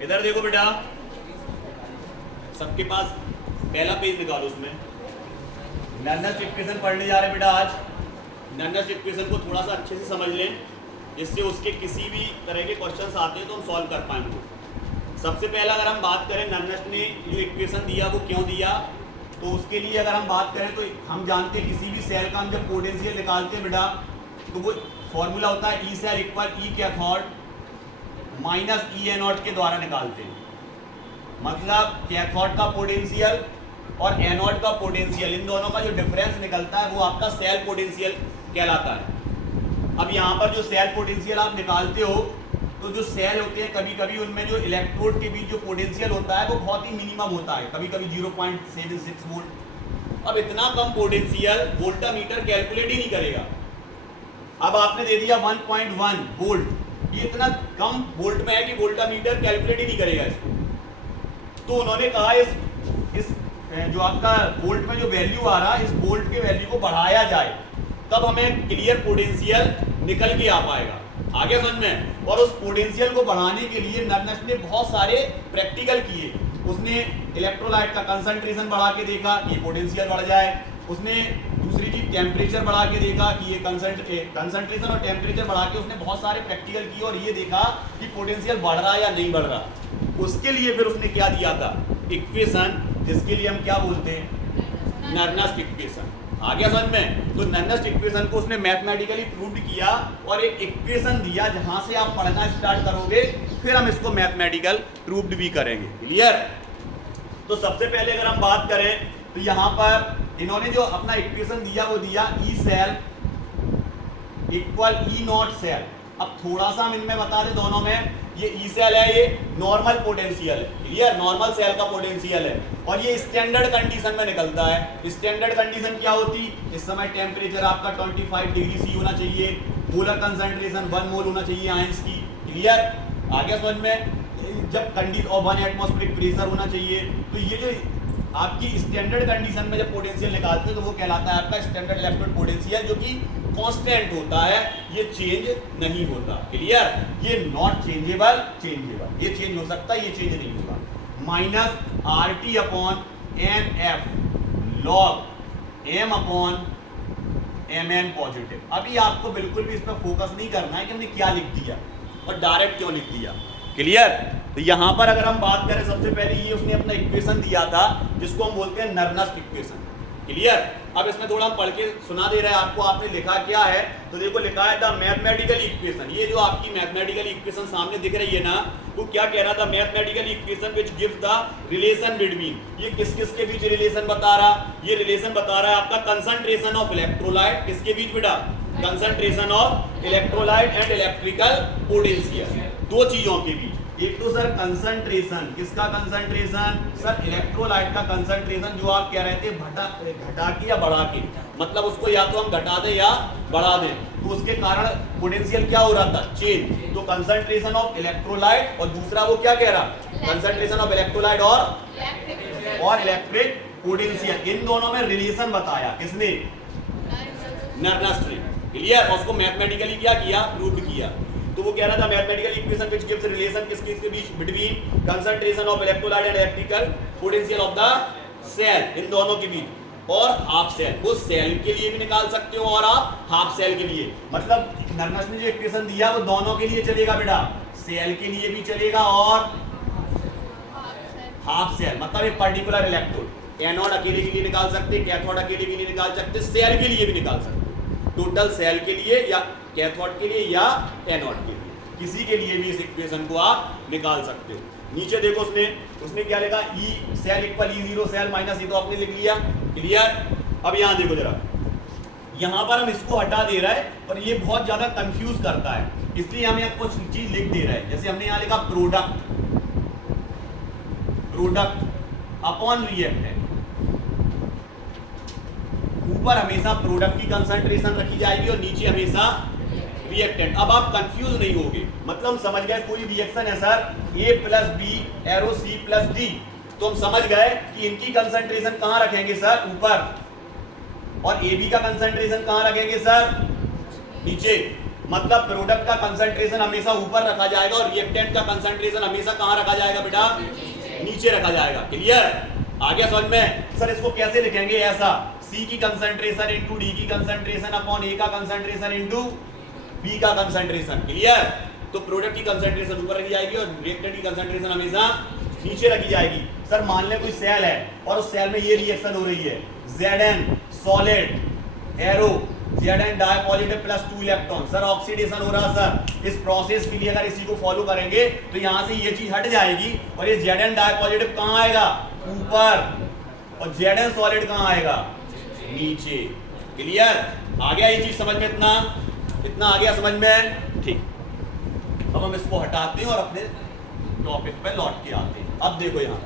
इधर देखो बेटा, सबके पास पहला पेज निकालो, उसमें नर्नस्ट इक्वेशन पढ़ने जा रहे हैं बेटा आज। नर्नस्ट इक्वेशन को थोड़ा सा अच्छे से समझ लें, जिससे उसके किसी भी तरह के क्वेश्चंस आते हैं तो हम सॉल्व कर पाएंगे। सबसे पहला अगर हम बात करें नर्नस्ट ने जो इक्वेशन दिया वो क्यों दिया, तो उसके लिए अगर हम बात करें तो हम जानते हैं किसी भी सेल का हम जब पोटेंशियल निकालते हैं बेटा तो वो फॉर्मूला होता है E cell equal E cathode minus E anode के द्वारा निकालते हैं। मतलब कैथोड का पोटेंशियल और एनोड का पोटेंशियल, इन दोनों का जो डिफरेंस निकलता है वो आपका सेल पोटेंशियल कहलाता है। अब यहाँ पर जो सेल पोटेंशियल आप निकालते हो तो जो सेल होते हैं कभी कभी उनमें जो इलेक्ट्रोड के बीच जो पोटेंशियल होता है वो बहुत ही मिनिमम होता है, कभी कभी 0.76 वोल्ट। अब इतना कम पोटेंशियल वोल्टामीटर कैलकुलेट ही नहीं करेगा। अब आपने दे दिया 1.1 वोल्ट, ये इतना कम वोल्ट में है कि वोल्टामीटर कैलकुलेट ही नहीं करेगा इसको। तो उन्होंने कहा इस जो आपका वोल्ट में जो वैल्यू आ रहा है इस वोल्ट के वैल्यू को बढ़ाया जाए, तब हमें क्लियर पोटेंशियल निकल के आ पाएगा। आगे समझ में। और उस पोटेंशियल को बढ़ाने के लिए नर्नस्ट ने बहुत सारे प्रैक्टिकल किए। उसने इलेक्ट्रोलाइट का कंसंट्रेशन बढ़ा के देखा कि ये पोटेंशियल बढ़ जाए। उसने दूसरी चीज टेम्परेचर बढ़ा के देखा कि ये कंसंट्रेशन और टेम्परेचर बढ़ा के उसने बहुत सारे प्रैक्टिकल किए और ये देखा कि पोटेंशियल बढ़ रहा है या नहीं बढ़ रहा। उसके लिए फिर उसने क्या दिया था, इक्वेशन, जिसके लिए हम क्या बोलते हैं, नर्नस्ट इक्वेशन। आ गया समझ में। तो नर्नस्ट इक्वेशन को उसने मैथमेटिकली प्रूव्ड किया और एक इक्वेशन दिया जहां से आप पढ़ना स्टार्ट करोगे, फिर हम इसको मैथमेटिकल प्रूव्ड भी करेंगे। क्लियर। तो सबसे पहले अगर हम बात करें तो यहां पर इन्होंने जो अपना इक्वेशन दिया वो दिया E cell equal E naught cell. अब थोड़ा सा हम इनमें बता दें, दोनों में ये ई सेल है, ये नॉर्मल पोटेंशियल है। क्लियर। नॉर्मल सेल का पोटेंशियल है और ये स्टैंडर्ड कंडीशन में निकलता है। स्टैंडर्ड कंडीशन क्या होती, इस समय टेम्परेचर आपका 25 डिग्री सी होना चाहिए, मोलर कंसंट्रेशन 1 मोल होना चाहिए आयंस की। क्लियर। आगे समझ में। जब कंडीशन और 1 एटमॉस्फेरिक प्रेशर होना चाहिए। तो ये जो आपकी स्टैंडर्ड कंडीशन में जब पोटेंशियल निकालते हैं तो वो कहलाता है आपका स्टैंडर्ड इलेक्ट्रोड पोटेंशियल, जो कि कांस्टेंट होता है, ये चेंज नहीं होता। क्लियर। ये नॉट चेंजेबल, चेंजेबल, ये चेंज हो सकता है, ये चेंज नहीं होगा। Minus RT upon NF log M upon Mn positive. अभी आपको बिल्कुल भी इस पर फोकस नहीं करना है कि हमने क्या लिख दिया और डायरेक्ट क्यों लिख दिया। क्लियर। तो यहां पर अगर हम बात करें, सबसे पहले ये उसने अपना इक्वेशन दिया था जिसको हम बोलते हैं नर्नस्ट इक्वेशन। क्लियर। अब इसमें थोड़ा हम पढ़ के सुना दे रहे हैं आपको। आपने लिखा क्या है, तो देखो लिखा है द मैथमेटिकल इक्वेशन। ये जो आपकी मैथमेटिकल इक्वेशन सामने दिख रही है ना, वो क्या कह रहा था, mathematical equation which gives the relation between, ये किस किस के बीच रिलेशन बता रहा, ये रिलेशन बता रहा है आपका कंसंट्रेशन ऑफ इलेक्ट्रोलाइट, किसके बीच बेटा, concentration of electrolyte and electrical potential, दो चीजों के बीच। एक तो सर कंसंट्रेशन, किसका कंसंट्रेशन, सर इलेक्ट्रोलाइट का कंसंट्रेशन, जो आप कह रहे थे घटा के या बढ़ा के, मतलब उसको या तो हम घटा दें या बढ़ा दें, तो उसके कारण पोटेंशियल क्या हो रहा था, चेंज। तो कंसंट्रेशन ऑफ इलेक्ट्रोलाइट और दूसरा वो क्या कह रहा, कंसंट्रेशन ऑफ इलेक्ट्रोलाइट और इलेक्ट्रिक पोटेंशियल, इन दोनों में रिलेशन बताया किसने, नर्नस्ट ने। क्लियर। उसको मैथमेटिकली क्या किया, प्रूव किया। तो वो कह रहा था mathematical equation which gives relation किसके बीच, between concentration of electrolyte and electrical potential of the cell, इन दोनों के बीच। और हाफ सेल, वो सेल के लिए भी निकाल सकते हो और आप हाफ सेल के लिए, मतलब नर्नस्ट ने जो इक्वेशन दिया वो दोनों के लिए चलेगा बेटा, सेल के लिए भी चलेगा और हाफ सेल, मतलब एक पर्टिकुलर इलेक्ट्रोड, एनोड अकेले के लिए निकाल सकते, कैथोड अकेले के लिए निकाल सकते, सेल के लिए भी निकाल सकते, टोटल सेल के लिए या कैथोड के लिए या एनोड के लिए, किसी के लिए भी इस इक्वेशन को आप निकाल सकते हो। नीचे देखो उसने क्या लिखा, ई cell equal E zero cell minus, ये तो आपने लिख लिया। क्लियर। अब यहाँ देखो जरा, यहाँ पर हम इसको हटा दे रहे हैं और ये बहुत ज्यादा कंफ्यूज करता है, इसलिए हम यहाँ कुछ चीज लिख दे रहे हैं। जैसे हमने यहाँ लिखा प्रोडक्ट अपॉन रिएक्टेंट, ऊपर हमेशा प्रोडक्ट की कंसंट्रेशन रखी जाएगी और नीचे हमेशा रिएक्टेंट। अब आप कंफ्यूज नहीं होगे, मतलब हम समझ गए कोई रिएक्शन है sir A plus B arrow C plus D, तो हम समझ गए कि इनकी कंसंट्रेशन कहाँ रखेंगे सर, ऊपर, और AB का कंसंट्रेशन कहाँ रखेंगे सर, नीचे। मतलब प्रोडक्ट का कंसंट्रेशन हमेशा ऊपर रखा जाएगा और रिएक्टेंट का कंसंट्रेशन हमेशा कहां रखा जाएगा बेटा? नीचे रखा जाएगा। क्लियर? आगे समझ में? सर इसको कैसे लिखेंगे? ऐसा, C की कंसंट्रेशन इंटू डी की कंसंट्रेशन अपॉन ए का कंसंट्रेशन इंटू बी का कंसंट्रेशन। क्लियर? तो प्रोडक्ट की कंसंट्रेशन ऊपर रखी जाएगी और रिएक्टेंट की कंसंट्रेशन हमेशा नीचे रखी जाएगी। सर मान ले कोई सेल है और उस सेल में ये रिएक्शन हो रही है, Zn solid arrow Zn di positive plus 2 electron. Sir oxidation हो रहा सर। इस प्रोसेस के लिए अगर इसी को फॉलो करेंगे तो यहां से ये चीज हट जाएगी और ये Zn डाई पॉजिटिव कहां आएगा? ऊपर, और Zn सॉलिड कहां आएगा? नीचे। क्लियर? आ गया ये चीज समझ में? इतना आ गया समझ में? ठीक। अब हम इसको हटाते हैं और अपने टॉपिक पे लौट के आते हैं। अब देखो यहां,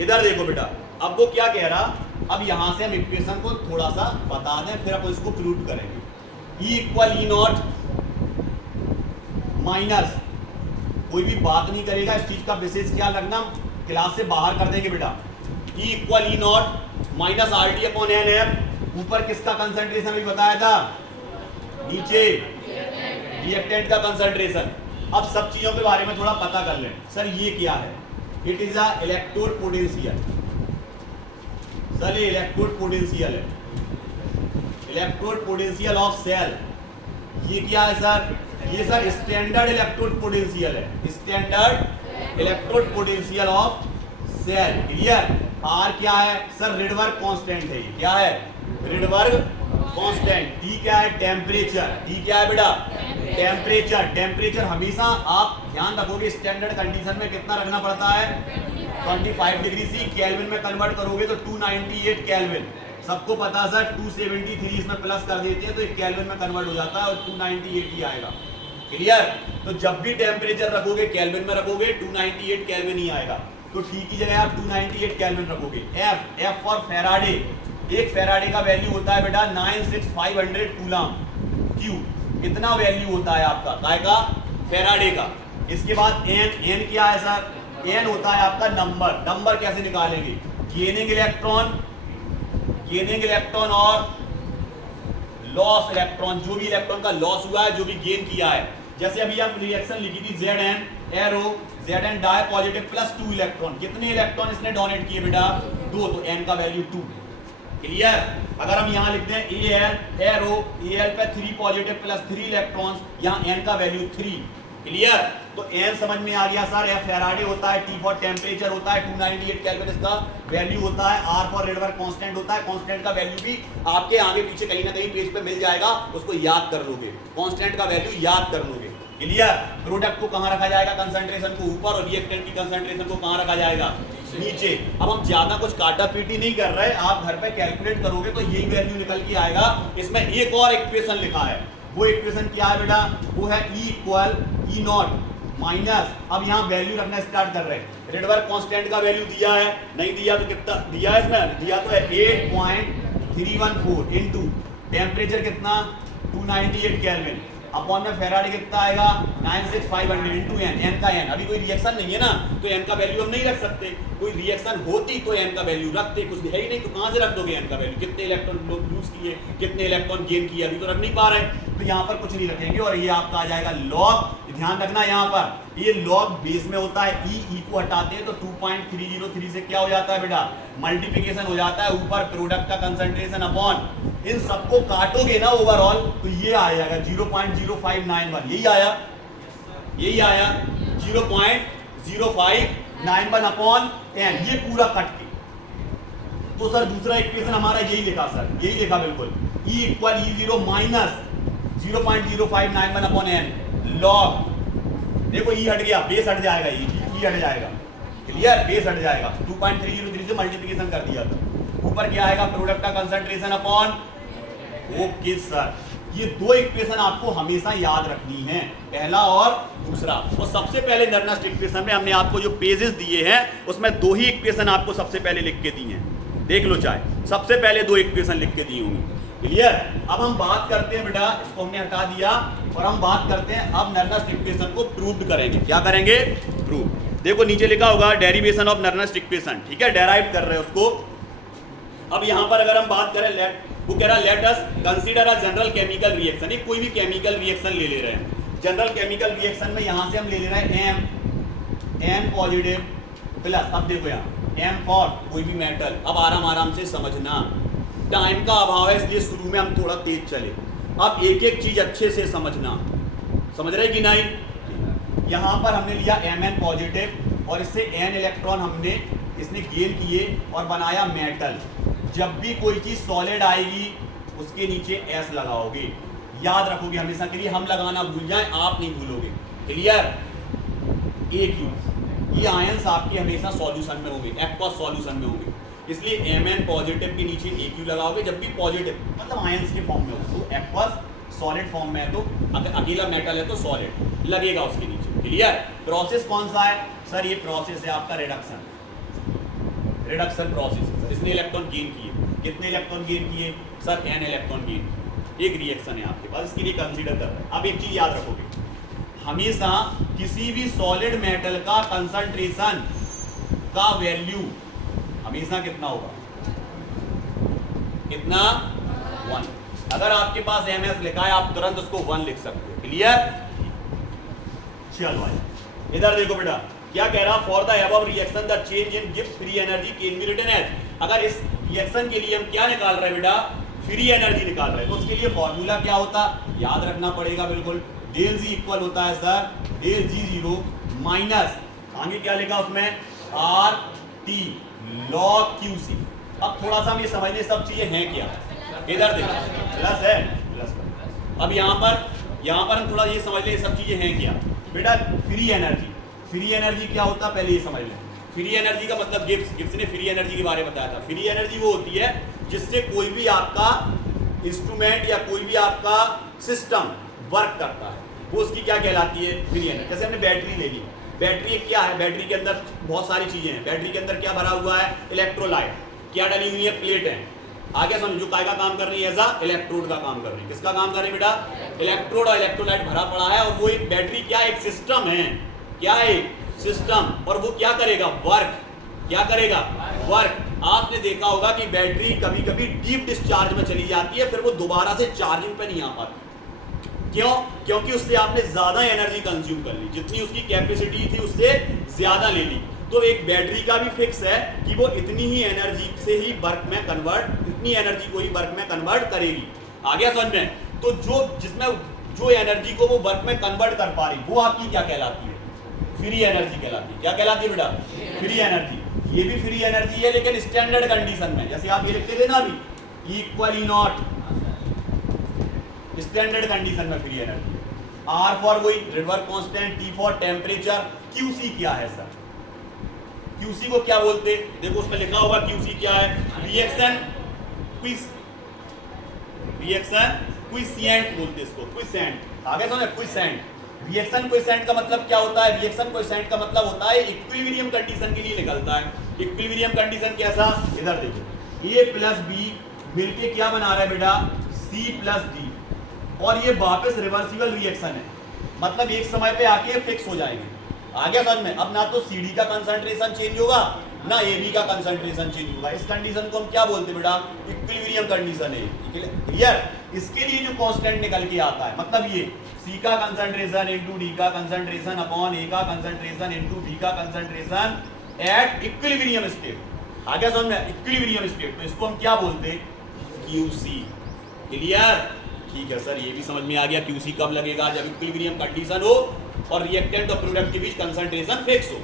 इधर देखो बेटा, अब वो क्या कह रहा, अब यहां से हम इक्वेशन को थोड़ा सा बता दें, फिर अपन इसको प्रूव करेंगे। E equal E naught minus, कोई भी बात नहीं करेगा, इस चीज का विशेष ख्याल रखना, क्लास से बाहर कर देंगे बेटा। E equal E naught minus R T upon N F. ऊपर किसका कंसंट्रेशन भी बताया था? नीचे रिएक्टेंट का कंसंट्रेशन। अब सब चीजों के बारे में थोड़ा पता कर लें। सर ये क्या है? It is a electrode potential. Sir ये इलेक्ट्रोड पोटेंशियल है, इलेक्ट्रोड पोटेंशियल ऑफ सेल। ये क्या है सर? ये सर स्टैंडर्ड इलेक्ट्रोड पोटेंशियल है, standard electrode potential of cell. Clear? R क्या है सर? रिडवर्क कांस्टेंट है। ये क्या है? रिडवर्क कांस्टेंट। टी क्या है? टेम्परेचर। टी क्या है बेटा? टेम्परेचर। टेम्परेचर हमेशा आप ध्यान रखोगे स्टैंडर्ड कंडीशन में कितना रखना पड़ता है? 25 डिग्री सी। केल्विन में कन्वर्ट करोगे तो 298 केल्विन। सबको पता सर 273 इसमें प्लस कर देते हैं तो एक केल्विन में कन्वर्ट हो जाता है और 298 ही आएगा। क्लियर? तो जब भी टेम्परेचर रखोगे केल्विन में रखोगे 298 केल्विन ही आएगा। तो ठीक की जगह आप 298 केल्विन रखोगे। F for Faraday. एक फेराडे का वैल्यू होता है बेटा 96500 कूलम क्यू। कितना वैल्यू होता है आपका काय का? फेराडे का। इसके बाद एन क्या है सर? एन होता है आपका नंबर। नंबर कैसे निकालेंगे? गेनिंग इलेक्ट्रॉन और लॉस इलेक्ट्रॉन। जो भी इलेक्ट्रॉन का लॉस हुआ है, जो भी गेन किया है। जैसे अभी हम रिएक्शन लिखी थी Zn arrow Zn di positive plus 2 electron. कितने इलेक्ट्रॉन इसने डोनेट किए बेटा? 2। तो n का वैल्यू 2। क्लियर? अगर हम यहाँ लिखते हैं Al एरो Al पे 3 पॉजिटिव प्लस 3 इलेक्ट्रॉन्स, यहाँ n का वैल्यू 3। क्लियर? तो n समझ में आ गया सर। F फेराडे होता है, T फॉर टेम्परेचर होता है, 298 केल्विन इसका वैल्यू होता है, R फॉर रिडवर्क कांस्टेंट होता है। कांस्टेंट का वैल्यू भी आपके आगे पीछे कहीं ना कहीं पेज पे मिल जाएगा, उसको याद कर लोगे, कांस्टेंट का वैल्यू याद कर लोगे। क्लियर? प्रोडक्ट को कहां रखा जाएगा? कंसंट्रेशन को ऊपर, और रिएक्टेंट की कंसंट्रेशन को कहां रखा जाएगा? नीचे। अब हम ज्यादा कुछ काटा पीटी नहीं कर रहे, आप घर पे कैलकुलेट करोगे तो यही वैल्यू निकल के आएगा। इसमें एक और इक्वेशन लिखा है, वो इक्वेशन क्या है बेटा? वो है E equal E naught minus, अब यहाँ वैल्यू रखना स्टार्ट कर रहे हैं। रिडवर्क कांस्टेंट का वैल्यू दिया है, नहीं दिया तो कितना दिया है इसमें? दिया तो है 8.314 इनटू टेम्परेचर कितना? 298 केल्विन अपॉन में फेराडे कितना आएगा? 96500 इनटू n का n। अभी कोई रिएक्शन नहीं है ना, तो n का वैल्यू हम नहीं रख सकते। कोई रिएक्शन होती तो n का वैल्यू रखते, कुछ है ही नहीं तो कहां से रख दोगे n का वैल्यू? कितने इलेक्ट्रॉन यूज किए, कितने इलेक्ट्रॉन गेन किए, अभी तो रख नहीं पा रहे, तो यहाँ पर कुछ नहीं रखेंगे। और ये आपका आ जाएगा लॉग। ध्यान रखना यहाँ पर ये लॉग बेस में होता है। ई को हटाते हैं तो 2.303 से क्या हो जाता है बेटा? मल्टीप्लिकेशन हो जाता है ऊपर प्रोडक्ट का कंसंट्रेशन अपॉन, इन सबको काटोगे ना ओवरऑल तो ये आ जाएगा 0.0591। यही आया 0.0591 अपॉन n, ये पूरा कट के। तो सर दूसरा इक्वेशन हमारा यही लिखा सर, यही लिखा बिल्कुल। E equal E0 minus 0.0591 upon n log. देखो E हट गया, बेस हट जाएगा, E हट जाएगा। क्लियर? बेस हट जाएगा। 2.303 से मल्टीप्लिकेशन कर दिया था। ऊपर क्या आएगा? प्रोडक्ट का कंसंट्रेशन अपॉन। ओके सर, ये दो इक्वेशन आपको हमेशा याद रखनी है, पहला और दूसरा। और सबसे पहले नर्नस्ट इक्वेशन में हमने आपको जो पेजेस दिए हैं उसमें दो ही इक्वेशन आपको सबसे पहले लिख के दी हैं। देख लो चाहे, सबसे पहले दो इक्वेशन लिख के दी होंगी। क्लियर? अब हम बात करते हैं बेटा, इसको हमने हटा दिया और हम बात करते हैं अब नर्नस्ट इक्वेशन को प्रूव करेंगे। क्या करेंगे? प्रूव। देखो नीचे लिखा होगा डेरिवेशन ऑफ नर्नस्ट इक्वेशन, ठीक है, डेराइव कर रहे हैं उसको। अब यहां पर अगर हम बात करें लेट वो कह रहा let us consider a general chemical reaction, कोई भी केमिकल रिएक्शन ले रहे हैं। जनरल केमिकल रिएक्शन में यहाँ से हम ले रहे हैं एन पॉजिटिव प्लस, अब देखो यहाँ एम फॉर कोई भी मेटल। अब आराम से समझना, टाइम का अभाव है इसलिए शुरू में हम थोड़ा तेज चले। अब एक एक चीज अच्छे से समझना, समझ रहे कि नहीं। यहाँ पर हमने लिया Mn पॉजिटिव और इससे n इलेक्ट्रॉन हमने इसने गेन किए और बनाया मेटल। जब भी कोई चीज सॉलिड आएगी उसके नीचे S लगाओगे, याद रखोगे हमेशा के लिए। हम लगाना भूल जाएं, आप नहीं भूलोगे। क्लियर। ये आयंस आपके हमेशा सॉल्यूशन में होंगे, एक्वस सॉल्यूशन में होंगे, इसलिए Mn पॉजिटिव के नीचे AQ लगाओगे जब भी पॉजिटिव मतलब आयंस के फॉर्म में हो। तो एक्वस सॉलिड फॉर्म में है तो अगर अकेला मेटल है तो सॉलिड लगेगा उसके नीचे। क्लियर। प्रोसेस कौन सा है सर? ये प्रोसेस है आपका रिडक्शन प्रोसेस। सर इसने इलेक्ट्रॉन गेन किए, कितने इलेक्ट्रॉन गेन किए सर? n electron gain. एक रिएक्शन है आपके पास, इसके लिए कंसीडर कर रहे हैं। अब एक चीज याद रखोगे, हमेशा किसी भी सॉलिड मेटल का कंसंट्रेशन का वैल्यू हमेशा कितना होगा? कितना? 1। अगर आपके पास ms लिखा है आप तुरंत उसको 1 लिख सकते हो। क्लियर। चलो भाई इधर देखो बेटा, क्या कह रहा? For the above reaction the change in gives free energy can be written as. अगर इस रिएक्शन के लिए हम क्या निकाल रहे हैं बेटा? फ्री एनर्जी निकाल रहे हैं। तो उसके लिए फॉर्मूला क्या होता? याद रखना पड़ेगा बिल्कुल। डेल जी इक्वल होता है सर डेल जी 0 माइनस आगे क्या लिखा उसमें? R T log Q C. अब थोड़ा सा हम ये समझने सब चीजें हैं क्या। इधर देखो प्लस है प्लस। अब यहाँ पर हम थोड़ा ये समझ ले सब चीजें हैं क्या बेटा। फ्री एनर्जी क्या होता है पहले ये समझ लें। फ्री एनर्जी का मतलब गिब्स ने फ्री एनर्जी के बारे में बताया था। फ्री एनर्जी वो होती है जिससे कोई भी आपका इंस्ट्रूमेंट या कोई भी आपका सिस्टम वर्क करता है, वो उसकी क्या कहलाती है? Free energy. जैसे हमने बैटरी ले ली, बैटरी क्या है? बैटरी के अंदर बहुत सारी चीजें हैं। बैटरी के अंदर क्या भरा हुआ है? इलेक्ट्रोलाइट। क्या डली हुई है? प्लेट है। आगे समझो, जो काय का काम कर रही है? एज इलेक्ट्रोड का काम कर रही है। किसका काम कर रही है बेटा? इलेक्ट्रोड और इलेक्ट्रोलाइट भरा पड़ा है। और वो एक बैटरी क्या? एक सिस्टम है। क्या है? सिस्टम। और वो क्या करेगा? वर्क। क्या करेगा? वर्क। आपने देखा होगा कि बैटरी कभी कभी डीप डिस्चार्ज में चली जाती है, फिर वो दोबारा से चार्जिंग पे नहीं आ पाती। क्यों? क्योंकि उससे आपने ज्यादा एनर्जी कंज्यूम कर ली, जितनी उसकी कैपेसिटी थी उससे ज्यादा ले ली। तो एक बैटरी का भी फिक्स है कि वो इतनी ही एनर्जी से ही वर्क में कन्वर्ट, इतनी एनर्जी को ही वर्क में कन्वर्ट करेगी। आ गया समझ में? तो जो एनर्जी को वो वर्क में कन्वर्ट कर पा रही वो आपकी क्या कहलाती है? फ्री एनर्जी कहलाती है। क्या कहलाती है बेटा? Free energy. ये भी फ्री एनर्जी है लेकिन स्टैंडर्ड कंडीशन में। जैसे आप ये लिखते थे ना अभी इक्वली नॉट, स्टैंडर्ड कंडीशन में फ्री एनर्जी। आर फॉर वही Rydberg constant, T for temperature, Q C क्या है सर? क्यूसी को क्या बोलते? देखो उसमें लिखा होगा क्यूसी क्या है? रिएक्शन क्विसेंट बोलते इसको, क्विसेंट। आगे सुनो, क्विसेंट। रिएक्शन क्विसेंट का मतलब क्या होता है? रिएक्शन क्विसेंट का मतलब होता है इक्विलिब्रियम कंडीशन के लिए निकलता है। इक्विलिब्रियम कंडीशन कैसा? इधर देखो, ए प्लस बी मिलके क्या बना रहा है बेटा? C plus D. और ये वापस रिवर्सिबल रिएक्शन है, मतलब एक समय पे आके फिक्स हो जाएंगे। आगे समझ में? अब ना तो सी डी का कंसंट्रेशन चेंज होगा ना ए बी का कंसंट्रेशन चेंज होगा। इस कंडीशन को हम क्या बोलते हैं बेटा? इक्विलिब्रियम कंडीशन है। क्लियर? इसके लिए जो कांस्टेंट निकल के आता है, मतलब ये सी का कंसंट्रेशन इंटू डी का कंसंट्रेशन अपॉन ए का कंसंट्रेशन इंटू बी का कंसंट्रेशन एट इक्विलिब्रियम स्टेट। आगे समझ में? Equilibrium state. तो इसको हम क्या बोलते हैं? क्यूसी। क्लियर? ठीक है सर, ये भी समझ में आ गया। क्यूसी कब लगेगा? जब इक्विलिब्रियम कंडीशन हो और रिएक्टेंट और प्रोडक्ट के बीच कंसंट्रेशन फिक्स हो।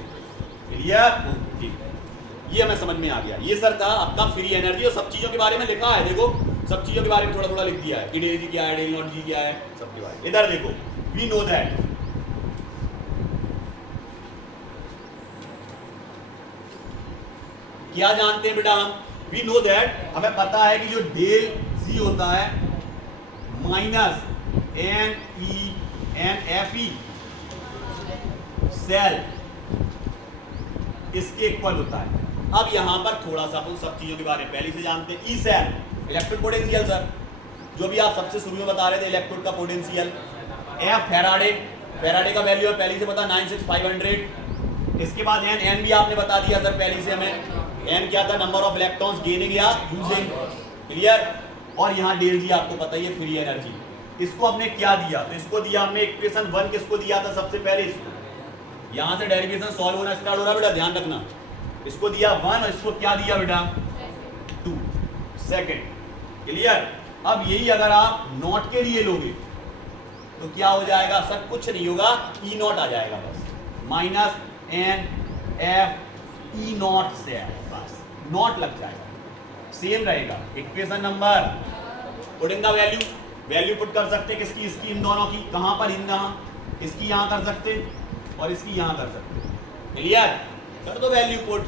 क्लियर? ठीक, ये हमें समझ में आ गया। ये सर था आपका फ्री एनर्जी और सब चीजों के बारे में लिखा है। देखो सब चीजों के बारे में थोड़ा थोड़ा लिख दिया है। डेल जी क्या है, डेल नॉट जी क्या है, सबके बारे में। इधर देखो, वी नो दैट क्या जानते हैं बेटा हम? वी नो दैट हमें पता है कि जो डेल जी होता है minus N E N F E cell इसके इक्वल होता है। अब यहां पर थोड़ा सा अपन सब चीजों के बारे में पहले से जानते हैं। E cell electric potential sir, जो भी आप सबसे शुरू में बता रहे थे इलेक्ट्रोड का पोटेंशियल। एफ फेराडे का वैल्यू है पहले से पता 96500। इसके बाद एन भी आपने बता दिया सर पहले से हमें। एन क्या था? नंबर ऑफ इलेक्ट्रॉन्स गेनिंग या यूजिंग। क्लियर? और यहाँ डेल जी आपको पता ही है फ्री एनर्जी। इसको हमने क्या दिया, तो इसको दिया हमने इक्वेशन 1, किसको दिया था सबसे पहले, इसको। यहाँ से डेरिवेशन सॉल्व होना स्टार्ट हो रहा है बेटा, ध्यान रखना। इसको दिया 1 और इसको क्या दिया बेटा 2 सेकेंड। क्लियर। अब यही अगर आप नॉट के लिए लोगे तो क्या हो जाएगा सर, कुछ नहीं होगा, ई नॉट आ जाएगा बस, minus N F E naught से बस नॉट लग जाएगा, सेम रहेगा। Equation number putting the value put कर सकते किसकी, इसकी, इन दोनों की। कहां पर, इन यहाँ, इसकी यहां कर सकते और इसकी यहां कर सकते। क्लियर। कर दो वैल्यू पुट,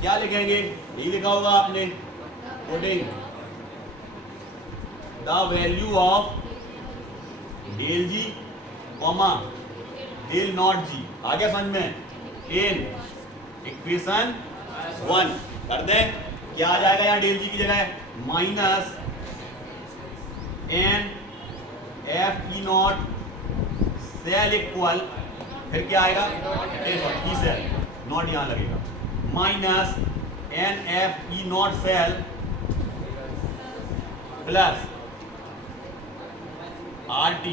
क्या लिखेंगे, यही लिखा होगा आपने, putting the value of del G comma del naught G, आगे समझ में, इन इक्वेशन 1 कर दें। क्या आ जाएगा यहाँ डेल जी की जगह, minus N F E naught cell equal, फिर क्या आएगा ई सेल, नॉट यहाँ लगेगा, minus N F E naught cell plus R T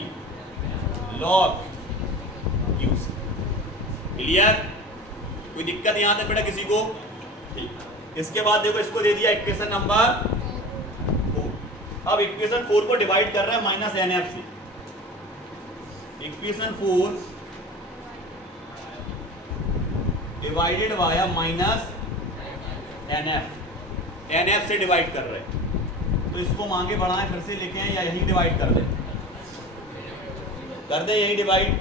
log Q C. Clear. कोई दिक्कत यहां तक बेटा किसी को, ठीक। इसके बाद देखो इसको दे दिया इक्वेशन नंबर 4। अब इक्वेशन 4 को डिवाइड कर रहे हैं माइनस एन एफ से। Equation 4 divided by minus N F से डिवाइड कर रहे हैं, तो इसको मांगे बढ़ाएं, फिर से लिखें या यही डिवाइड कर दें, कर दें यही डिवाइड।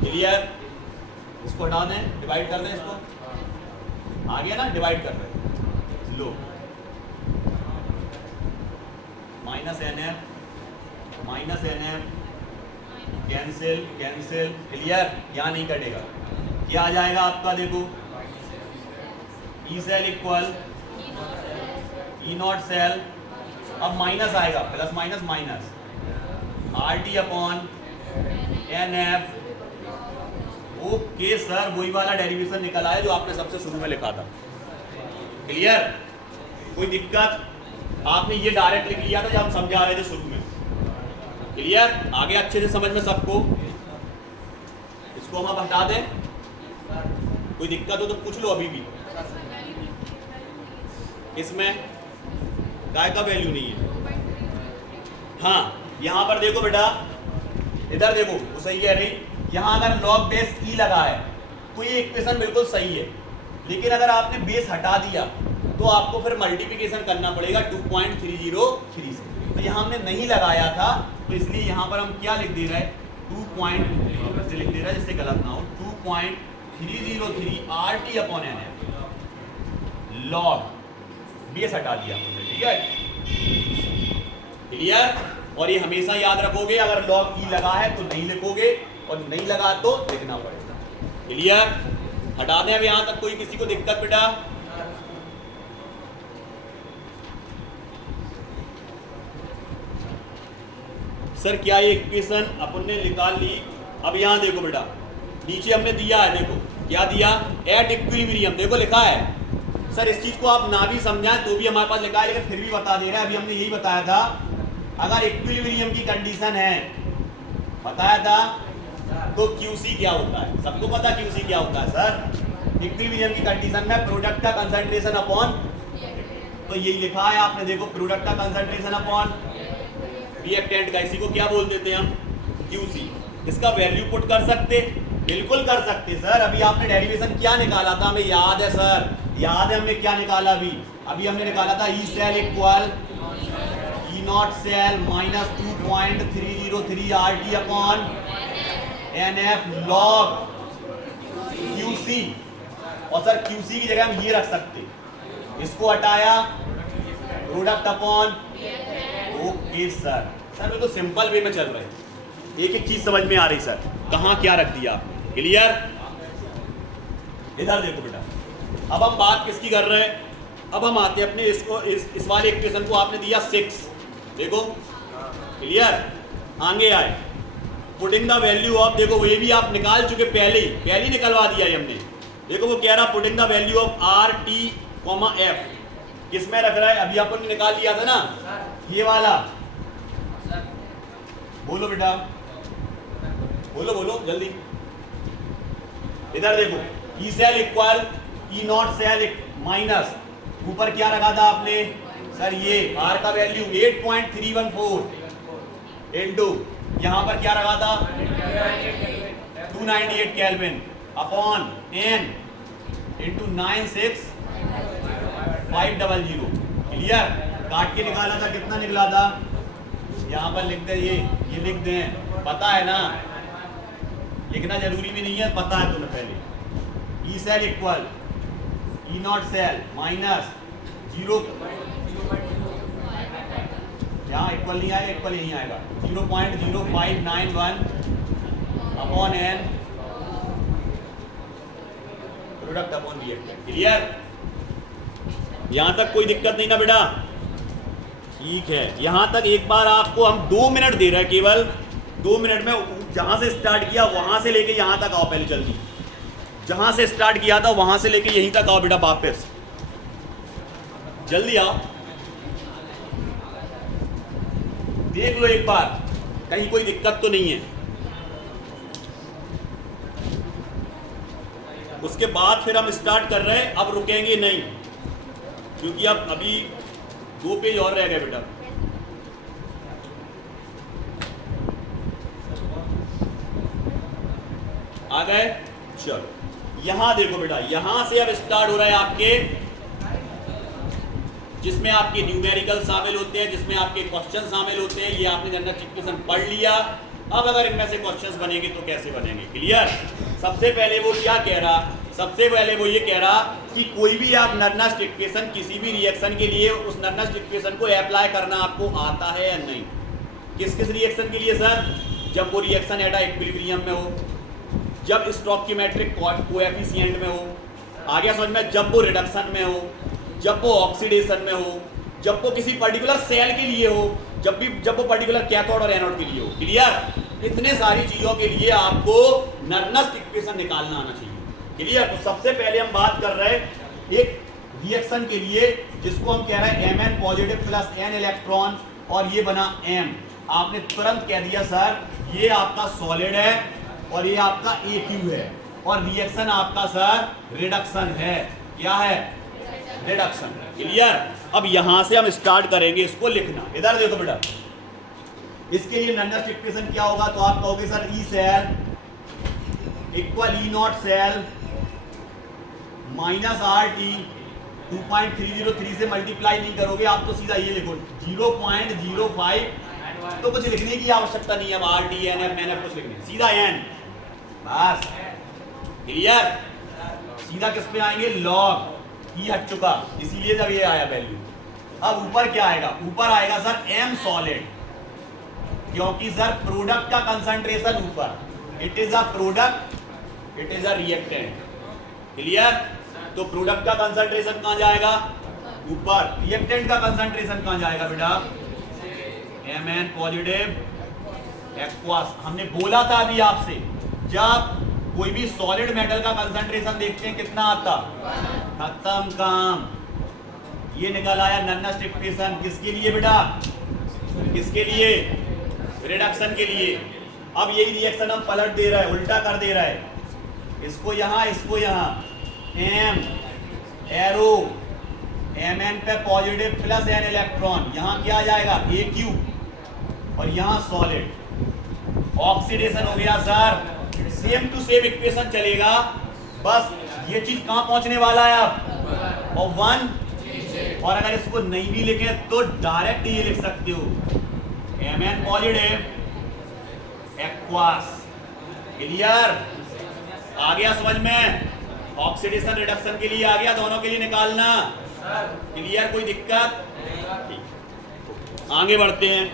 क्लियर। इसको हटा दें, डिवाइड कर दें, इसको आ गया ना, डिवाइड कर रहे हैं, लो minus N F cancel cancel. Clear. यहाँ नहीं कटेगा, क्या आ जाएगा आपका, देखो E cell equal E naught cell, अब माइनस आएगा, plus minus minus R T upon N F. Okay sir, वही वाला डेरिवेशन निकल आया जो आपने सबसे शुरू में लिखा था। क्लियर। कोई दिक्कत, आपने ये डायरेक्ट लिख लिया था जब हम समझा रहे थे शुरू में। क्लियर। आगे अच्छे से समझ में सबको। इसको हम अब हटा दें, कोई दिक्कत हो तो पूछ लो अभी भी। इसमें काय का वैल्यू नहीं है। हाँ यहां पर देखो बेटा, इधर देखो वो सही है नहीं, यहां अगर log बेस ई लगा है तो ये इक्वेशन बिल्कुल सही है, लेकिन अगर आपने बेस हटा दिया तो आपको फिर मल्टीप्लिकेशन करना पड़ेगा 2.303 से। तो यहाँ हमने नहीं लगाया था, तो इसलिए यहाँ पर हम क्या लिख दे रहे हैं, 2 लिख दे रहा है जिससे गलत ना हो, 2.303 R T upon N F log base हटा दिया, ठीक है। क्लियर। और ये हमेशा याद रखोगे, अगर लॉग ई लगा है तो नहीं लिखोगे और नहीं लगा तो लिखना पड़ेगा। क्लियर। हटा दें अब यहां तक, कोई किसी को दिक्कत बेटा, सर क्या ये इक्वेशन अपन ने निकाल ली। अब यहां देखो बेटा, नीचे हमने दिया है, देखो क्या दिया, एट इक्विलिब्रियम, देखो लिखा है। सर इस चीज को आप ना भी समझाएं तो भी हमारे पास लिखा है, लेकिन फिर भी बता दे रहा है। अभी हमने यही बताया था, अगर इक्विलिब्रियम की कंडीशन है, बताया था, तो QC क्या होता है, सबको पता QC क्या होता है सर। इक्विलिब्रियम की कंडीशन में प्रोडक्ट का कंसंट्रेशन अपॉन, तो यही लिखा है आपने, देखो प्रोडक्ट का कंसंट्रेशन अपॉन रिएक्टेंट का, इसी को क्या बोल देते हैं हम, QC। इसका वैल्यू पुट कर सकते, बिल्कुल कर सकते सर। अभी आपने डेरिवेशन क्या निकाला था, हमें याद है सर, याद है हमने क्या निकाला, अभी हमने निकाला था E cell equal E naught cell minus 2.303 R T upon N F log QC। और सर QC की जगह हम ये रख सकते, इसको हटाया, product upon, okay sir. Sir बिल्कुल सिंपल वे में चल रहे हैं, एक एक चीज समझ में आ रही सर, कहाँ क्या रख दिया। क्लियर। इधर देखो बेटा, अब हम बात किसकी कर रहे हैं, अब हम आते हैं अपने इसको, इस वाले इक्वेशन को आपने दिया 6, देखो। क्लियर। आगे आए, पुटिंग द वैल्यू ऑफ, देखो ये भी आप निकाल चुके पहले ही निकलवा दिया है हमने। देखो वो कह रहा putting the value of R T comma F, किस में रख रहा है, अभी अपन ने निकाल लिया था ना, ये वाला बोलो बेटा, बोलो बोलो जल्दी। इधर देखो, E cell equal E naught cell minus, ऊपर क्या रखा था आपने सर, ये आर का वैल्यू 8.314 इनटू यहां पर क्या रखा था 298 kelvin upon N into 96500। Clear? काट के निकाला था, कितना निकला था, यहां पर लिख दे, ये लिख दें, पता है ना, लिखना जरूरी भी नहीं है, पता है तुम्हें पहले। E cell equal E naught cell minus 0, यहाँ इक्वल नहीं आएगा, इक्वल यहीं आएगा 0.0591 upon N product upon reactant. Clear? यहां तक कोई दिक्कत नहीं ना बेटा? ठीक है, यहां तक एक बार आपको हम 2 मिनट दे रहे हैं, केवल 2 मिनट में जहां से स्टार्ट किया वहां से लेके यहां तक आओ। पहले जल्दी, जहां से स्टार्ट किया था वहां से लेके यहीं तक आओ बेटा, वापस जल्दी आओ। देख लो एक बार, कहीं कोई दिक्कत तो नहीं है। उसके बाद फिर हम स्टार्ट कर रहे हैं, अब रुकेंगे नहीं, क्योंकि अब अभी 2 पेज और रह गए बेटा। आ गए? चलो यहां देखो बेटा, यहां से अब स्टार्ट हो रहा है आपके, जिसमें आपके न्यूमेरिकल शामिल होते हैं, जिसमें आपके क्वेश्चन शामिल होते हैं। ये आपने जनरल इक्वेशन पढ़ लिया। अब अगर इनमें से क्वेश्चंस बनेंगे तो कैसे बनेंगे? क्लियर? सबसे पहले वो क्या कह रहा, सबसे पहले वो ये कह रहा कि कोई भी आप नर्नस्ट इक्वेशन किसी भी रिएक्शन के लिए उस नर्नस्ट इक्वेशन को अप्लाई करना आपको आता है या नहीं? किस किस रिएक्शन के लिए सर? जब वो रिएक्शन एट इक्विलिब्रियम में हो, जब स्टोइकियोमेट्रिक कोएफिशिएंट में हो, आ गया समझ में, जब वो रिडक्शन में हो, जब वो ऑक्सीडेशन में हो, जब वो किसी पर्टिकुलर सेल के लिए हो, जब वो पर्टिकुलर कैथोड और एनोड के लिए हो। क्लियर? इतने सारी चीजों के लिए आपको नर्नस्ट इक्वेशन निकालना आना चाहिए। क्लियर? तो सबसे पहले हम बात कर रहे हैं एक रिएक्शन के लिए जिसको हम कह रहे हैं Mn positive plus n electron, और ये बना M। आपने तुरंत कह दिया सर ये आपका सॉलिड है और ये आपका AQ है, और रिएक्शन आपका सर रिडक्शन है। क्या है? रिडक्शन। क्लियर? अब यहां से हम स्टार्ट करेंगे इसको लिखना। इधर देखो बेटा, इसके लिए नर्नस्ट इक्वेशन क्या होगा? तो आप कहोगे sir E cell equal E naught cell minus R T 2.303 से मल्टीप्लाई नहीं करोगे आप, तो सीधा ये लिखो 0.05, तो कुछ लिखने की आवश्यकता नहीं है। अब R T N F N F कुछ लिखने, सीधा एन, बस। क्लियर? सीधा किस पे आएंगे? लॉग। ई हट चुका, इसीलिए जब ये आया वैल्यू। अब ऊपर क्या आएगा? ऊपर आएगा सर एम सॉलिड, क्योंकि सर प्रोडक्ट का कंसंट्रेशन ऊपर, it is a product, it is a reactant. Clear? तो प्रोडक्ट का कंसंट्रेशन कहां जाएगा? ऊपर। रिएक्टेंट का कंसंट्रेशन कहां जाएगा बेटा? Mn positive aqueous. हमने बोला था अभी आपसे, जब कोई भी सॉलिड मेटल का कंसंट्रेशन देखते हैं कितना आता, खत्म काम। ये निकल आया नर्नस्ट इक्वेशन। किसके लिए बेटा? किसके लिए? रिडक्शन के लिए। अब यही रिएक्शन हम पलट दे रहा है, उल्टा कर दे रहा है, इसको यहां, इसको यहां। एम एरो Mn पे पॉजिटिव प्लस n इलेक्ट्रॉन, यहां क्या आ जाएगा? AQ, और यहां सॉलिड। ऑक्सीडेशन हो गया sir, same to same equation चलेगा, बस ये चीज कहां पहुंचने वाला है अब? और 1। और अगर इसको नहीं भी लिखे तो डायरेक्ट ये लिख सकते हो Mn पॉजिटिव एक्वास। क्लियर? आ गया समझ में? ऑक्सीडेशन रिडक्शन के लिए आ गया, दोनों के लिए निकालना। क्लियर? कोई दिक्कत? आगे बढ़ते हैं।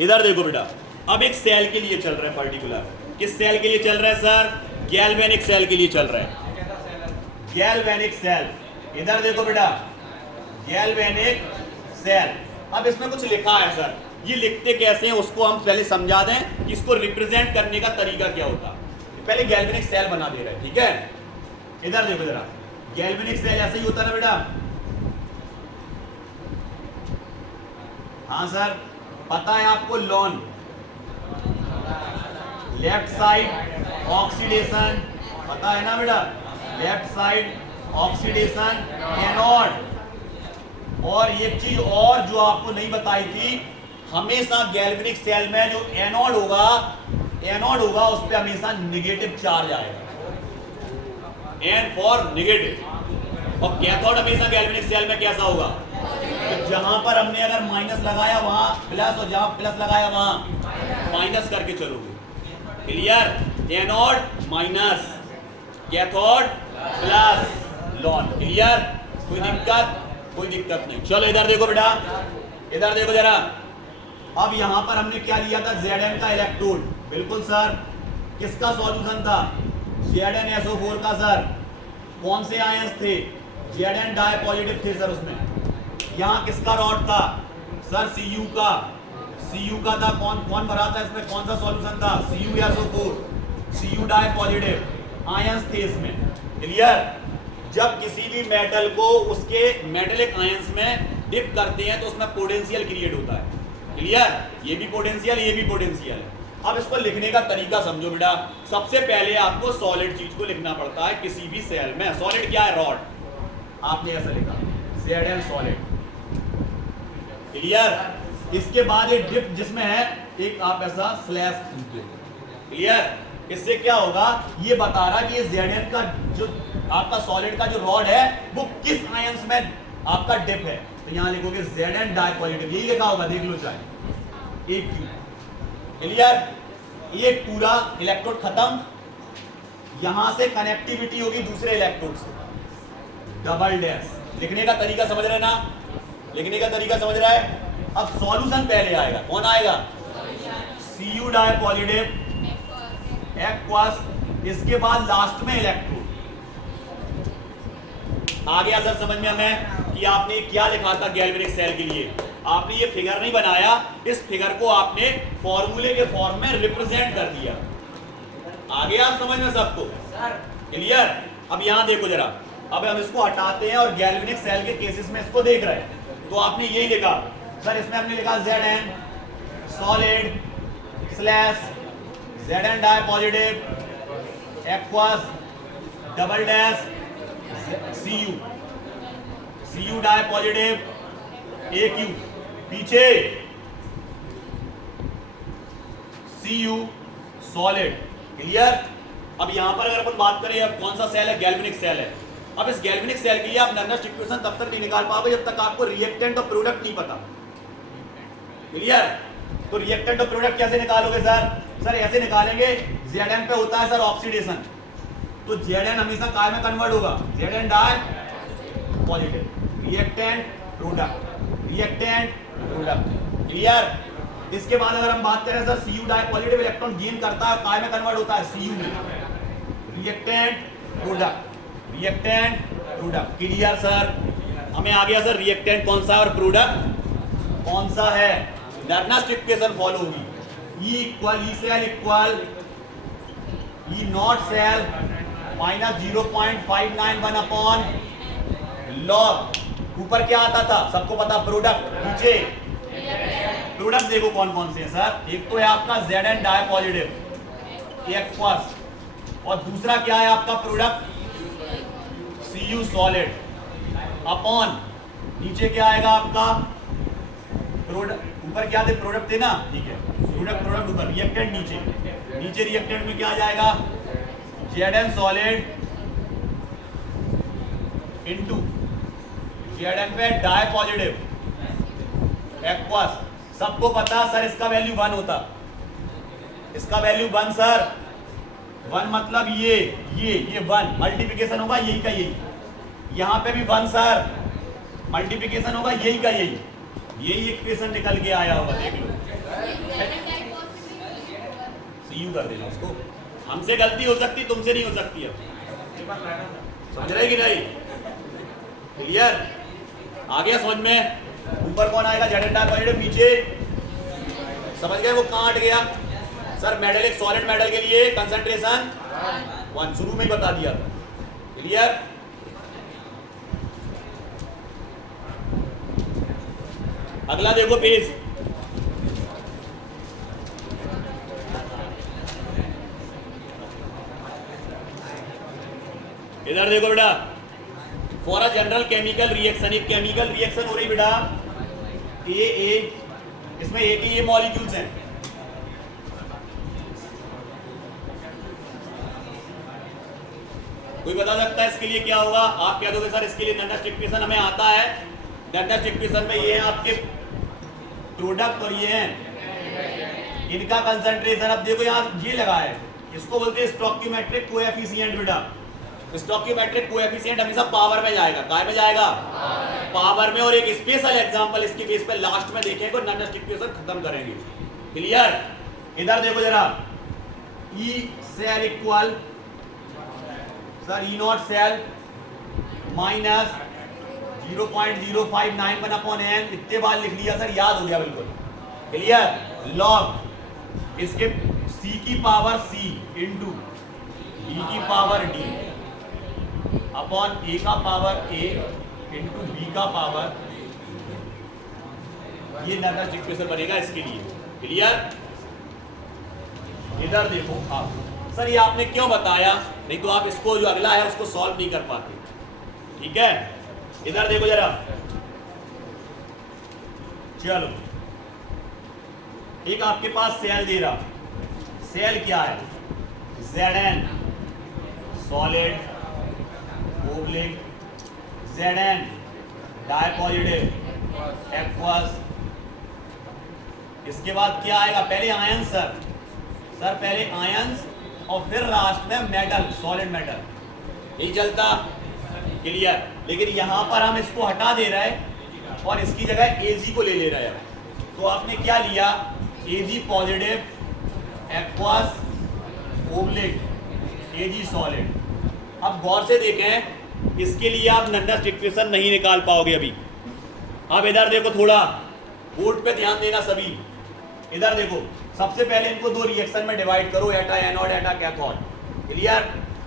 इधर देखो बेटा, अब एक सेल के लिए चल रहा है पर्टिकुलर। किस सेल के लिए चल रहा है सर? गैल्वेनिक सेल के लिए चल रहा है। Galvanic cell. इधर देखो बेटा, गैल्वेनिक सेल। अब इसमें कुछ लिखा है सर, ये लिखते कैसे हैं उसको हम पहले समझा दें कि इसको रिप्रेजेंट करने का तरीका क्या होता है। पहले गैल्वेनिक सेल बना दे रहे हैं, ठीक है? इधर देखो जरा, गैल्वेनिक सेल ऐसे ही होता है ना बेटा? हाँ सर, पता है आपको लॉन, लेफ्ट साइड ऑक्सीडेशन, पता है ना बेटा? Left side oxidation anode. और एक चीज और जो आपको नहीं बताई थी, हमेशा गैल्वेनिक सेल में जो एनोड होगा उस पर हमेशा नेगेटिव चार्ज आएगा, एन फॉर नेगेटिव। और कैथोड हमेशा गैल्वेनिक सेल में कैसा होगा? तो जहां पर हमने अगर माइनस लगाया वहां प्लस, और जहां प्लस लगाया वहां माइनस करके चलोगे। Clear? Anode minus, cathode plus, lawn. Clear? कोई दिक्कत? कोई दिक्कत नहीं। चलो इधर देखो बेटा, इधर देखो जरा। अब यहां पर हमने क्या लिया था? Zn का इलेक्ट्रोड। बिल्कुल सर, किसका सॉल्यूशन था? ZnSO4 का सर। कौन से आयंस थे? Zn डाई पॉजिटिव थे सर उसमें। यहाँ किसका रॉड था? सर Cu का, Cu का था। कौन भरा था इसमें? कौन सा सॉल्यूशन था? CuSO4, Cu di positive ions थे इसमें। क्लियर? जब किसी भी मेटल को उसके मेटेलिक आयंस में डिप करते हैं तो उसमें पोटेंशियल क्रिएट होता है। क्लियर? ये भी पोटेंशियल, ये भी पोटेंशियल है। अब इसको लिखने का तरीका समझो बेटा। सबसे पहले आपको सॉलिड चीज को लिखना पड़ता है किसी भी सेल में। सॉलिड क्या है? रॉड। आपने ऐसा लिखा Zn सॉलिड। क्लियर? इसके बाद एक डिप जिसमें है, एक आप ऐसा स्लैश खींच दो। क्लियर? इससे क्या होगा? ये बता रहा कि ये Zn का जो आपका सॉलिड का जो रॉड है वो किस आयंस में आपका डिप है। तो यहां लिखोगे Zn डाई पॉजिटिव, यही लिखा होगा, देख लो चाहे। एक क्लियर? ये पूरा इलेक्ट्रोड खत्म, यहां से कनेक्टिविटी होगी दूसरे इलेक्ट्रोड से, डबल डैश। लिखने का तरीका समझ रहे ना? लिखने का तरीका समझ रहा है? अब सॉल्यूशन पहले आएगा। कौन आएगा? Cu डाई पॉजिटिव एक्वस, इसके बाद लास्ट में इलेक्ट्रोड। आ गया सर समझ में हमें कि आपने क्या लिखा था गैल्वेनिक सेल के लिए? आपने ये फिगर नहीं बनाया, इस फिगर को आपने फॉर्मूले के फॉर्म में रिप्रेजेंट कर दिया। आ गया आप समझ में सबको? क्लियर? अब यहां देखो जरा, अब हम इसको हटाते हैं और गैल्वेनिक सेल के केसेस में इसको देख रहे हैं। तो आपने यही लिखा सर, इसमें हमने लिखा Zn solid slash Zn di positive aqueous double dash Cu di positive Aq, पीछे Cu सॉलिड। क्लियर? अब यहां पर अगर अपन बात करें, अब कौन सा सेल है? गैल्वेनिक सेल है। अब इस गैल्वेनिक सेल के लिए आप नर्नस्ट इक्वेशन तब तक नहीं निकाल पाओगे जब तक आपको रिएक्टेंट और प्रोडक्ट नहीं पता। क्लियर? तो रिएक्टेंट और प्रोडक्ट कैसे निकालोगे सर? सर ऐसे निकालेंगे, Zn पे होता है सर ऑक्सीडेशन, तो Zn हमेशा काय में कन्वर्ट होगा? Zn di positive, reactant product, reactant product. Clear? इसके बाद अगर हम बात करें sir, Cu di positive electron gain करता है, काय में कन्वर्ट होता है? Cu में, reactant product, reactant product. Clear sir? हमें आ गया सर रिएक्टेंट कौन सा और प्रोडक्ट कौन सा है। नर्नस्ट इक्वेशन फॉलो होगी, E equal E cell equal E naught cell minus 0.591 upon log. ऊपर क्या आता था सबको पता? प्रोडक्ट। नीचे प्रोडक्ट देखो कौन कौन से हैं सर? एक तो है आपका Zn डाई पॉजिटिव एक्वस, और दूसरा क्या है आपका प्रोडक्ट? Cu सॉलिड अपॉन, नीचे क्या आएगा आपका? प्रोडक्ट। ऊपर क्या थे? प्रोडक्ट थे ना, ठीक है। प्रोडक्ट ऊपर, रिएक्टेंट नीचे रिएक्टेंट में क्या आ जाएगा? Zn सॉलिड इनटू Zn पे डाई पॉजिटिव एक्वस। सबको पता सर इसका वैल्यू 1 होता, इसका वैल्यू 1 सर। 1 मतलब ये 1 मल्टीप्लिकेशन होगा यही का यही, यहां पे भी 1 सर मल्टीप्लिकेशन होगा यही का यही इक्वेशन निकल के आया होगा, देख लो। Cu कर देना उसको, हमसे गलती हो सकती, तुमसे नहीं हो सकती है। समझ रहे कि नहीं? क्लियर? आ गया समझ में? ऊपर कौन आएगा? Zn डाई पॉजिटिव, नीचे समझ गए वो कहां हट गया? सर मेटल, एक सॉलिड मेटल के लिए कंसंट्रेशन 1 शुरू में ही बता दिया था। क्लियर? अगला देखो पेज, इधर देखो बेटा, for a general chemical reaction, एक केमिकल रिएक्शन हो रही बेटा ए, इसमें ए के ये मॉलिक्यूल्स हैं, कोई बता सकता है इसके लिए क्या होगा? आप क्या दोगे सर इसके लिए? नंदस इक्वेशन हमें आता है, नंदस इक्वेशन में ये है आपके प्रोडक्ट और ये हैं इनका कंसंट्रेशन। अब देखो यहाँ ये लगा है, इसको बोलते हैं स्टोइकियोमेट्रिक कोएफिशिएंट बेटा। स्टोइकियोमेट्रिक कोएफिशिएंट हमेशा पावर में जाएगा, काय में जाएगा? पावर में। और एक स्पेशल एग्जांपल इसके बेस पे लास्ट में देखेंगे, नंदस इक्वेशन खत्म करेंगे। क्लियर? इधर देखो जरा, E cell equal sir E naught cell minus 0.0591/n, इतने बार लिख लिया सर, याद हो गया बिल्कुल। क्लियर? लॉग इसके c की पावर c इंटू e की पावर d अपॉन a का पावर a इंटू b का पावर, ये नंदस इक्वेशन बनेगा इसके लिए। क्लियर? इधर देखो आप, सर ये आपने क्यों बताया? नहीं तो आप इसको जो अगला है उसको सॉल्व नहीं कर पाते। ठीक है? इधर देखो जरा, चलो एक आपके पास सेल दे रहा, सेल क्या है? Zn solid oblique, Zn dipositive aqueous. इसके बाद क्या आएगा? पहले आयंस सर पहले आयंस और फिर लास्ट में मेटल, सॉलिड मेटल, यही चलता। क्लियर? लेकिन यहां पर हम इसको हटा दे रहे हैं और इसकी जगह Ag को ले रहे हैं। तो आपने क्या लिया? Ag positive aqueous oblique Ag solid. अब गौर से देखें, इसके लिए आप नंदस इक्वेशन नहीं निकाल पाओगे अभी। अब इधर देखो, थोड़ा बोर्ड पे ध्यान देना सभी। इधर देखो, सबसे पहले इनको दो रिएक्शन में डिवाइड करो, एटा एनोड एटा कैथोड। क्लियर?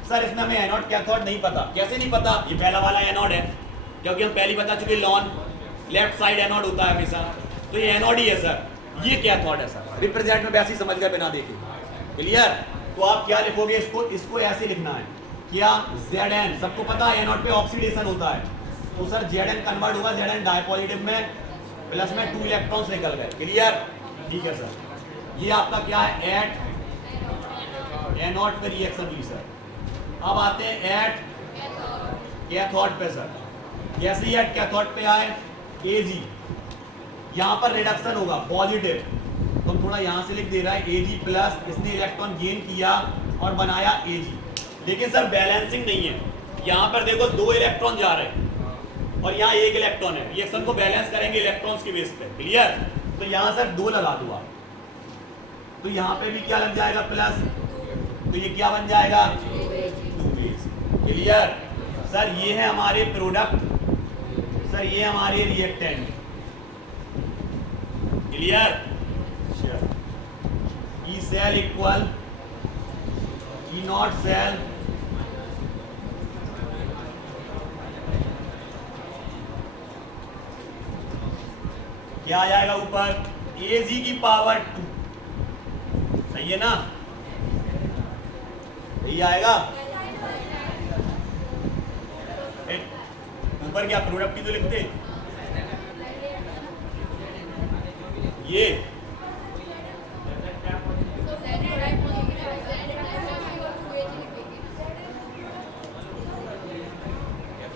सर इसमें हमें एनोड कैथोड नहीं पता। कैसे नहीं पता? ये पहला वाला एनोड है, क्योंकि हम पहले बता चुके लॉन लेफ्ट साइड एनोड होता है हमेशा, तो ये एनोड ही है सर। ये कैथोड है सर, रिप्रेजेंट में वैसे ही समझ कर बिना देखे। क्लियर? तो आप क्या लिखोगे? इसको ऐसे लिखना है, क्या? Zn, सबको पता है एनोड पे ऑक्सीडेशन होता है, तो सर Zn कन्वर्ट होगा Zn डायपॉजिटिव में, प्लस में 2 इलेक्ट्रॉन्स निकल गए। क्लियर? ठीक है सर। ये आपका क्या है? एट एनोड पे रिएक्शन हुई सर। अब आते हैं एट कैथोड पे सर। जैसे ही एट कैथोड पे आए Ag, यहाँ पर रिडक्शन होगा पॉजिटिव, तो हम थोड़ा यहाँ से लिख दे रहा है Ag प्लस, इसने इलेक्ट्रॉन गेन किया और बनाया Ag। लेकिन सर बैलेंसिंग नहीं है, यहाँ पर देखो 2 इलेक्ट्रॉन जा रहे हैं और यहाँ 1 इलेक्ट्रॉन है। रिएक्शन को बैलेंस करेंगे इलेक्ट्रॉन्स के बेस पे। क्लियर? तो यहाँ सर 2 लगा दो आप, तो यहाँ पे भी क्या लग जाएगा? प्लस, तो ये क्या बन जाएगा? 2Ag। क्लियर? सर ये है हमारे प्रोडक्ट, सर ये हमारे reactant. Clear? E cell equal E naught cell क्या आ जाएगा ऊपर? Ag की पावर 2। सही है ना? यही आएगा। ऊपर क्या प्रोडक्ट की तो लिखते ये,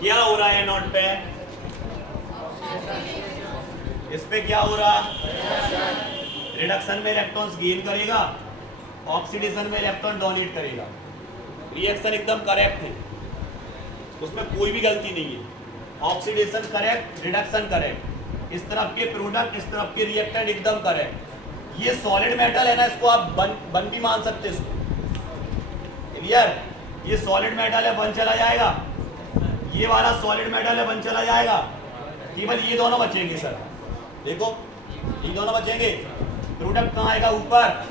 क्या हो रहा है नोट पे? इस पे क्या हो रहा? रिडक्शन में इलेक्ट्रॉन्स गेन करेगा, ऑक्सीडेशन में इलेक्ट्रॉन डोनेट करेगा। रिएक्शन एकदम करेक्ट है, उसमें कोई भी गलती नहीं है। ऑक्सीडेशन करेक्ट, रिडक्शन करेक्ट, इस तरफ के प्रोडक्ट, इस तरफ के रिएक्टेंट एकदम करेक्ट। ये सॉलिड मेटल है ना, इसको आप बन भी मान सकते हैं इसको। क्लियर? ये सॉलिड मेटल है, बन चला जाएगा। ये वाला सॉलिड मेटल है, बन चला जाएगा। केवल ये दोनों बचेंगे सर। देखो ये दोनों बचेंगे। प्रोडक्ट कहाँ आएगा? ऊपर।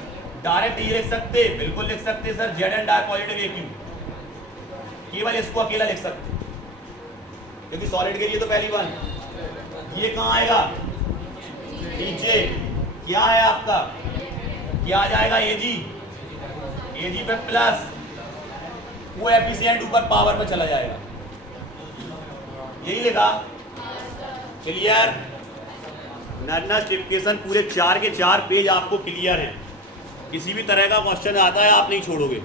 डायरेक्ट ये लिख सकते, बिल्कुल लिख सकते सर, Zn डायपॉजिटिव AQ। केवल इसको अकेला लिख सकते, क्योंकि सॉलिड के लिए तो पहली वन। ये कहाँ आएगा? नीचे क्या है आपका, क्या आ जाएगा एजी, एजी पे प्लस कोएफिशिएंट ऊपर पावर पे चला जाएगा, यही लिखा। क्लियर? नर्नस-डिफ्रेंशिएशन पूरे 4 के 4 पेज आपको क्लियर हैं। किसी भी तरह का क्वेश्चन आता है आप नहीं छोड़ोगे।